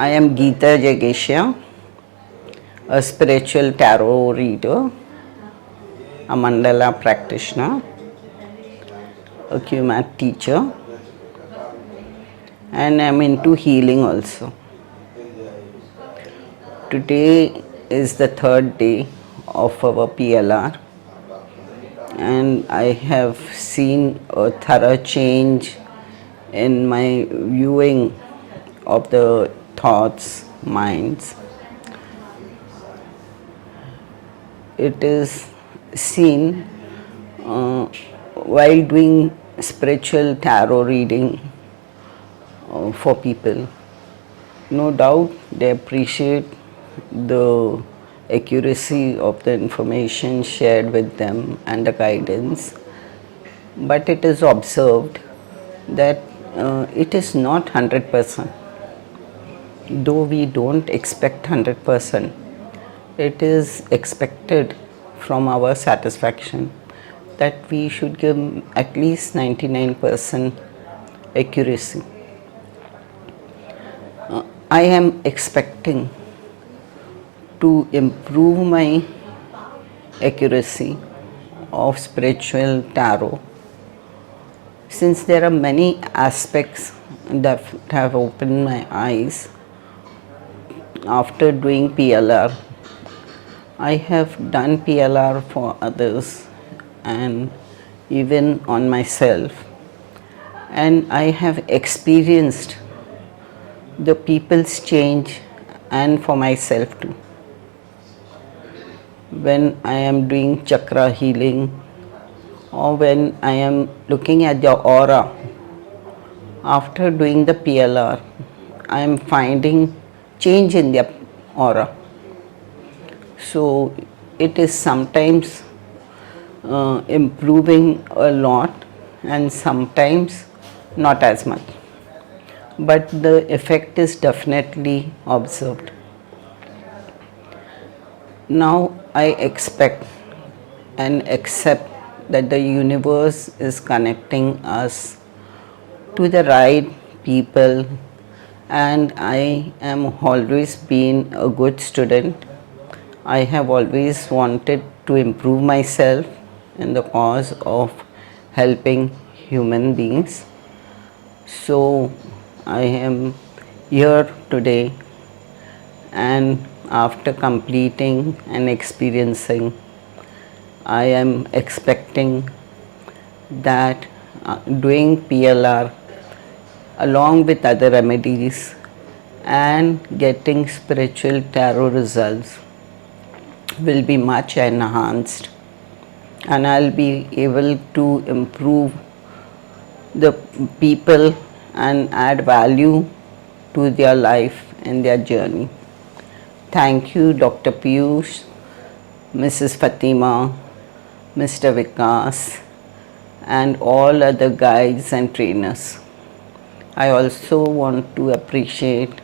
I am Geeta Jagasia, a spiritual tarot reader, a mandala practitioner, a Qmat teacher, and I am into healing also. Today is the third day of our PLR, and I have seen a thorough change in my viewing of the thoughts, minds. It is seen while doing spiritual tarot reading for people. No doubt they appreciate the accuracy of the information shared with them and the guidance, but it is observed that it is not 100%. Though we don't expect 100%, it is expected from our satisfaction that we should give at least 99% accuracy. I am expecting to improve my accuracy of spiritual tarot, since there are many aspects that have opened my eyes after doing PLR. I have done PLR for others and even on myself, and I have experienced the people's change and for myself too. When I am doing chakra healing or when I am looking at the aura after doing the PLR, I am finding change in the aura. So it is sometimes improving a lot and sometimes not as much, but the effect is definitely observed. Now I expect and accept that the universe is connecting us to the right people, and I am always been a good student. I have always wanted to improve myself in the cause of helping human beings. So I am here today, and after completing and experiencing, I am expecting that doing PLR along with other remedies and getting spiritual tarot results will be much enhanced, and I'll be able to improve the people and add value to their life and their journey. Thank you, Dr. Piyush, Mrs. Fatima, Mr. Vikas, and all other guides and trainers. I also want to appreciate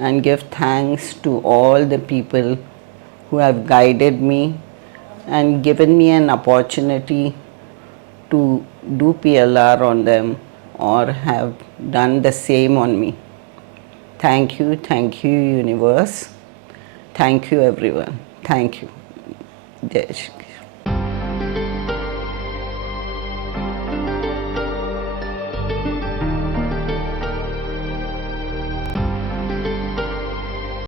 and give thanks to all the people who have guided me and given me an opportunity to do PLR on them or have done the same on me. Thank you, universe. Thank you, everyone. Thank you. Jai Shri.